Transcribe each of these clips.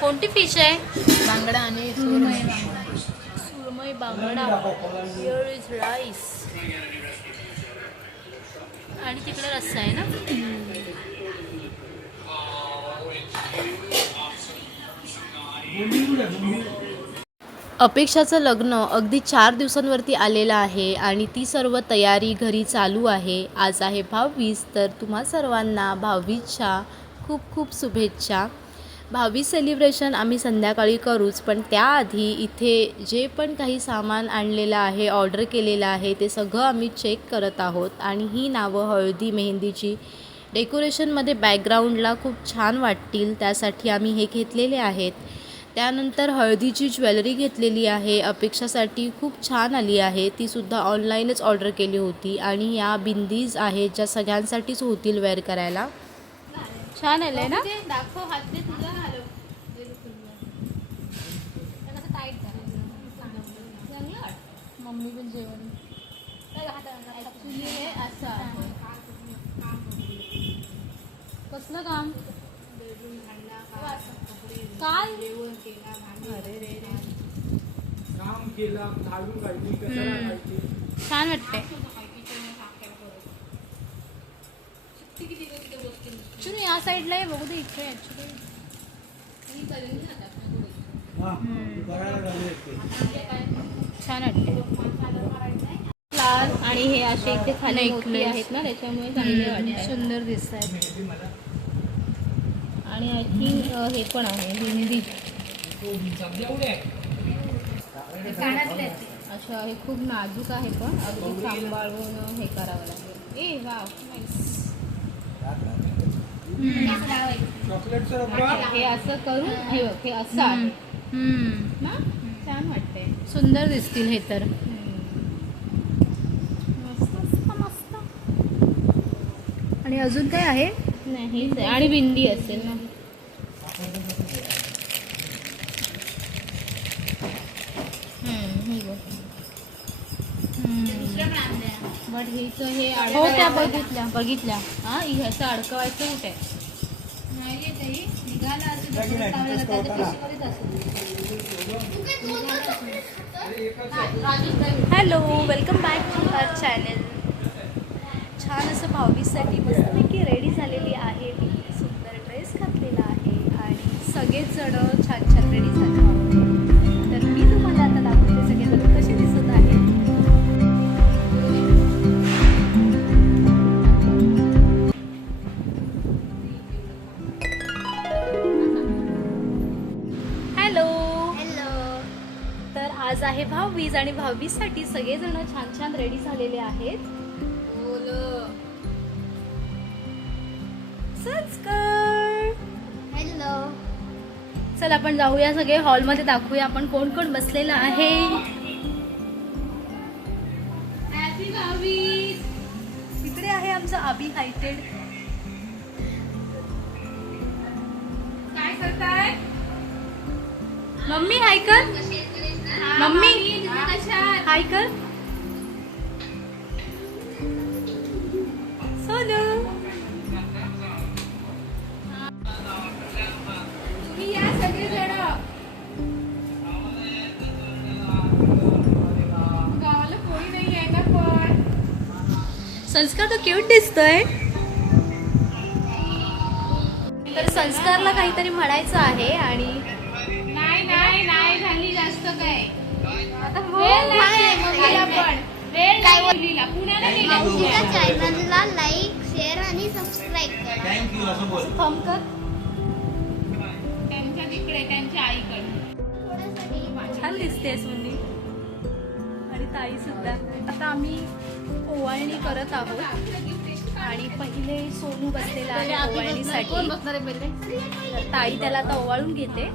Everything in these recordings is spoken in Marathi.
कोणती फिश आहे? बांगडा आणि सुरमई सुरमई बांगडा. हिअर इज राईस आणि तिकडे रस्सा आहे ना? अपेक्षाचं लग्न अगदी चार दिवसांवरती आलेलं आहे आणि ती सर्व तयारी घरी चालू आहे. आज आहे भावीस तर तुम्हा सर्वांना भावीच्या खूप खूप शुभेच्छा. भावी सेलिब्रेशन आम्ही संध्याकाळी करूच पण त्याआधी इथे जे पण काही सामान आणलेलं आहे ऑर्डर केलेलं आहे ते सगळं आम्ही चेक करत आहोत. आणि ही नावं हळदी मेहंदीची डेकोरेशनमध्ये बॅकग्राऊंडला खूप छान वाटतील त्यासाठी आम्ही हे घेतलेले आहेत. त्यानंतर हळदीची ज्वेलरी घेतलेली आहे. अपेक्षासाठी खूप छान आली आहे. तीसुद्धा ऑनलाईनच ऑर्डर केली होती आणि या बिंदीज आहेत ज्या सगळ्यांसाठीच होतील वेअर करायला. छान आलं ना? दाखव हात दे तुझा हलव मम्मी पण जेवण. आहे कसलं काम? काय? अरे रे रे काम केला झाडून काढली कचरा काढली? छान वाटते ऍक्च्युली या साईडला आहे बघू दे इथे ऍक्च्युली हा ते छान वाटते लाल आणि हे असे इथे खाली आहेत ना त्याच्यामुळे चांगले वाटते सुंदर दिसत आहे आणि आय थिंक हे पण आहे हिंदी. अच्छा हे खूप नाजूक आहे पण अगदी सांभाळून हे करावं लागेल. ए रब्बर हे असं करून हे बघ हे असं. ना? छान वाटते सुंदर दिसतील हे तर. मस्त मस्त मस्त. आणि अजून काय आहे? नाही आणि बिंदी असेल ना। हम्म, हे. बट हेच हे। हो त्या अडकवायचं- बघितल्या बघितल्या हा। ह्याचं अडकवायचं कुठे hello welcome back to our channel छान असं भाऊबीजसाठी मस्तपैकी रेडी झालेली आहे. मी सुंदर ड्रेस घातलेला आहे आणि सगळेच जण छान छान रेडी झाले आहोत. तर मी तुम्हाला आता दाखवते सगळेजण कसे दिसत आहेत. हॅलो हॅलो तर आज आहे भाऊबीज आणि भाऊबीजसाठी सगळेजण छान छान रेडी झालेले आहेत. चल आपण जाऊया सगळे हॉलमध्ये दाखवूया आपण कोण कोण बसलेलं आहे. तिकडे आहे आमचं आबी हायटेड काय करताय? मम्मी हाय कर. मम्मी हाय कर. संस्कार तो क्यूट दिसतोय. तर संस्कारला काहीतरी म्हणायचं आहे आणि नाही नाही नाही झाली जास्त काय. आता वेळ नाही, लागते मम्मीला नाही. पण. वेळ काय लागते मुलीला. पुण्याला गेली मावशीच्या चॅनलला लाईक शेअर आणि सबस्क्राईब करा. थँक्यू असं बोल. थंब कर. त्यांच्या तिकडे त्यांच्या आईकडे छान दिसते सुनी आणि ताई सुद्धा आता आम्ही ओवाळणी करत आहोत. आणि पहिले सोनू बसलेला आहे ओवाळणीसाठी ताई त्याला आता ओवाळून घेते.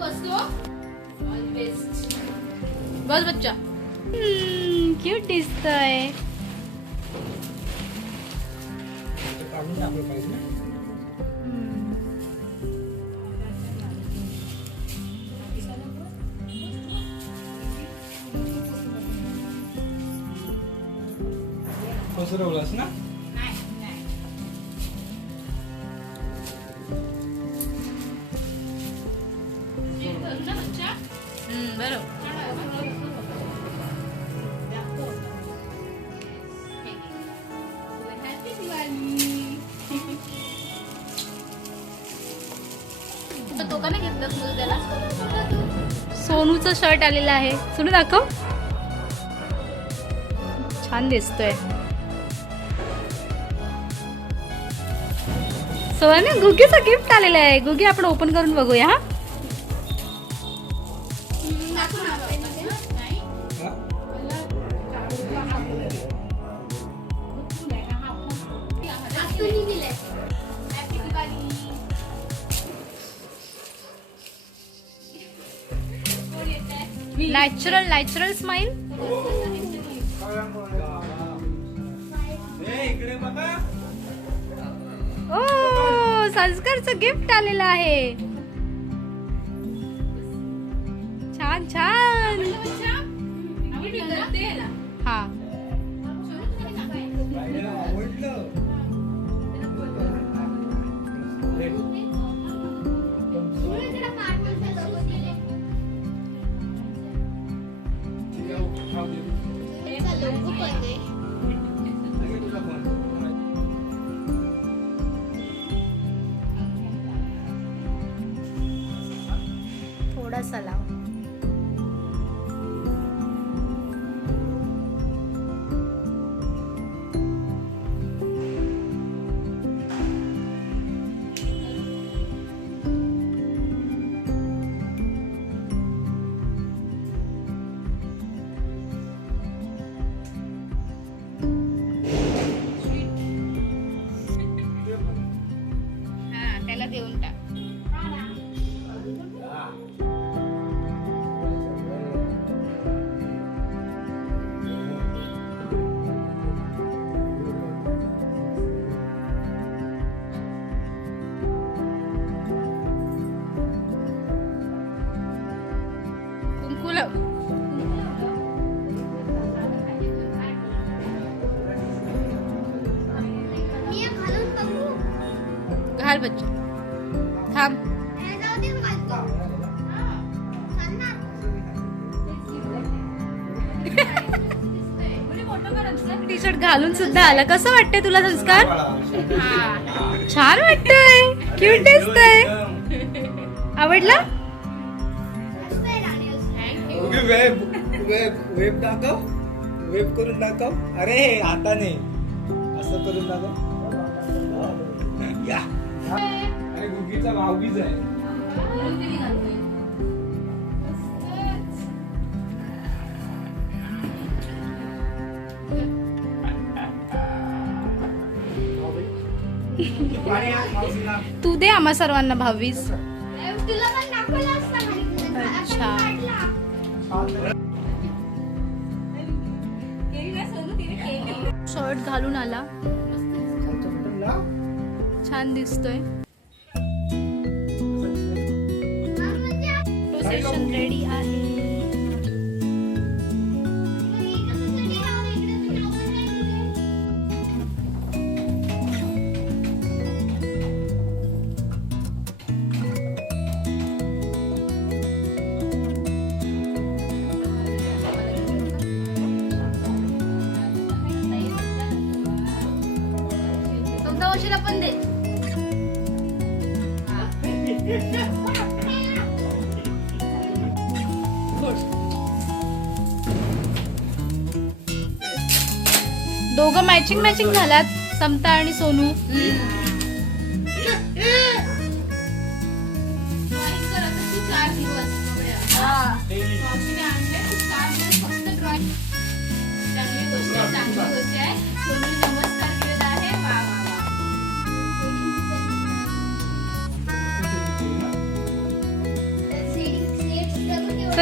बसतो बस बच्चा. क्यूट दिसतोय. ते काढून टाकलं पाहिजे तो का नाही घेतलं तुझं त्याला? सोनूचं शर्ट आलेलं आहे. सोनू दाखव. छान दिसतोय. सोने गुगीचं गिफ्ट आलेलं आहे. गुगी आपण ओपन करून बघूया हा? नॅचरल नॅचरल स्माइल ओ संस्कारचं गिफ्ट आलेलं आहे. छान छान. हा. थोडासा लाव. बच्चू. थांब. छान टी शर्ट घालून सुद्धा आला. कसं वाटतंय तुला संस्कार? छान वाटतंय. क्यूट दिसतंय. आवडला? वेब वेब वेब दाखव. वेब करून दाखव. अरे हाताने असं करून दाखव. या. अरे गुगीचा आहे. तू दे आम्हा सर्वांना भावीस तुला पण दाखवलं असतं म्हणे. अच्छा. काढला. शर्ट घालून आला. छान दिसतोय. प्रोसेशन रेडी आहे. दोघं मॅचिंग मॅचिंग झालात समता आणि सोनू.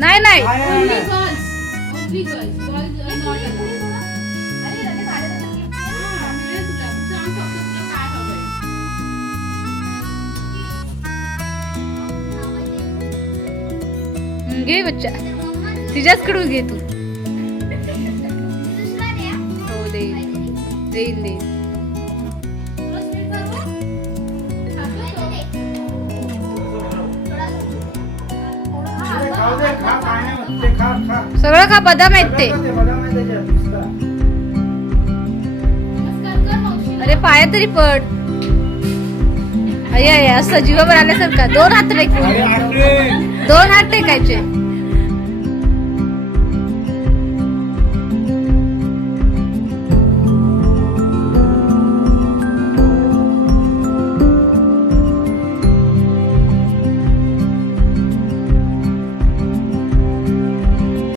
नाही नाही. घे बच्चा. तिच्याचकडून घे तू. हो देईल देईल देईल सगळं खा बदाम आहेत ते. अरे पाया तरी पड अय असं जीवावर आल्यासारखा दोन हात आटे. दोन हात टेकायचे